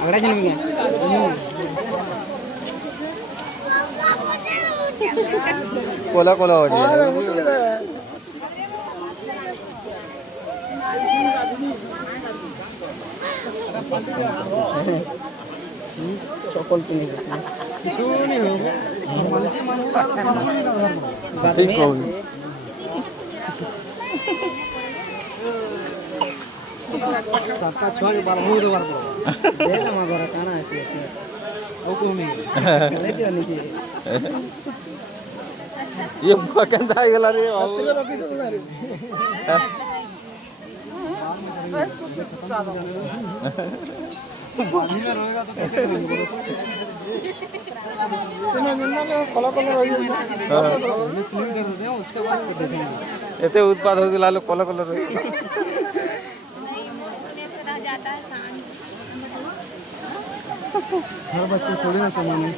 আগড়া জন্ম Cola Cola हो जाए चप्पल किने ठीक हो सबका छुआ के बाल मुंह देवार पड़ो दे ना घर काना आसी ओ कोमी ले दियो नीचे ये केंदा गेला रे बाबू रखी दो ना रे बांधीला रहेगा तो कैसे करेंगे इतना गंदा में कला कला रही है क्लीन कर देते हैं उसके बाद देखेंगे एते उत्पाद हो गेला लो कोला कोला रही हर बच्चे थोड़ी ना समान है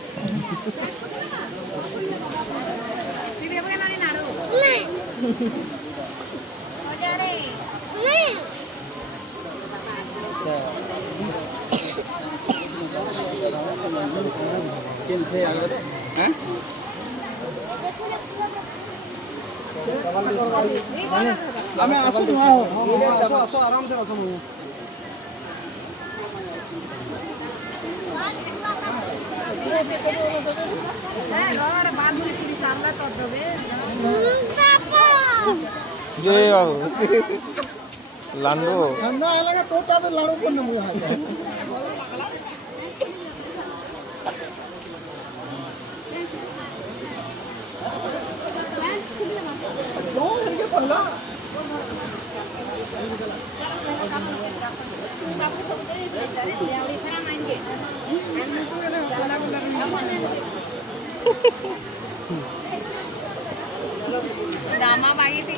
हमें आसो आसो आराम से आसो ये बाबू लांडो ठंडा आएगा तो तब लाड़ू को न मुझे आता दो घंटे पल्ला दामा बागी थी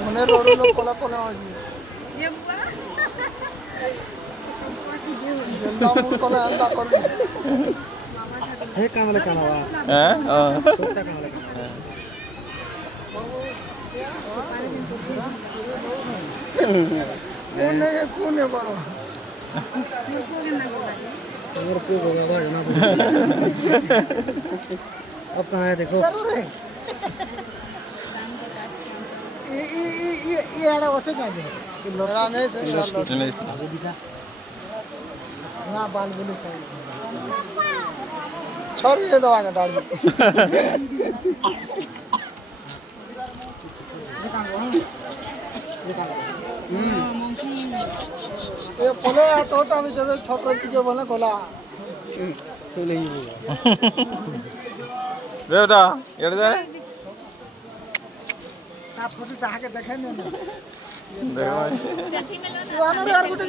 मने रोड लो कोला कोला हो जी ये बुआ जंदा मुन कोला अंदा कर हे कानले कानवा हैं छोटा कानले कोने करो और पे होगा भाई ना अब कहां है देखो ये आड़ा वसे क्या है ये लोरा नहीं से ना बाल बोले सही छोड़ ये दवा का डाल ये बोले तोटा में जब छोटा टिके बोले कोला तो नहीं बेटा एड़ जा आप फोटो चाह के देखे ना देखो सेल्फी में लो ना यार गुटे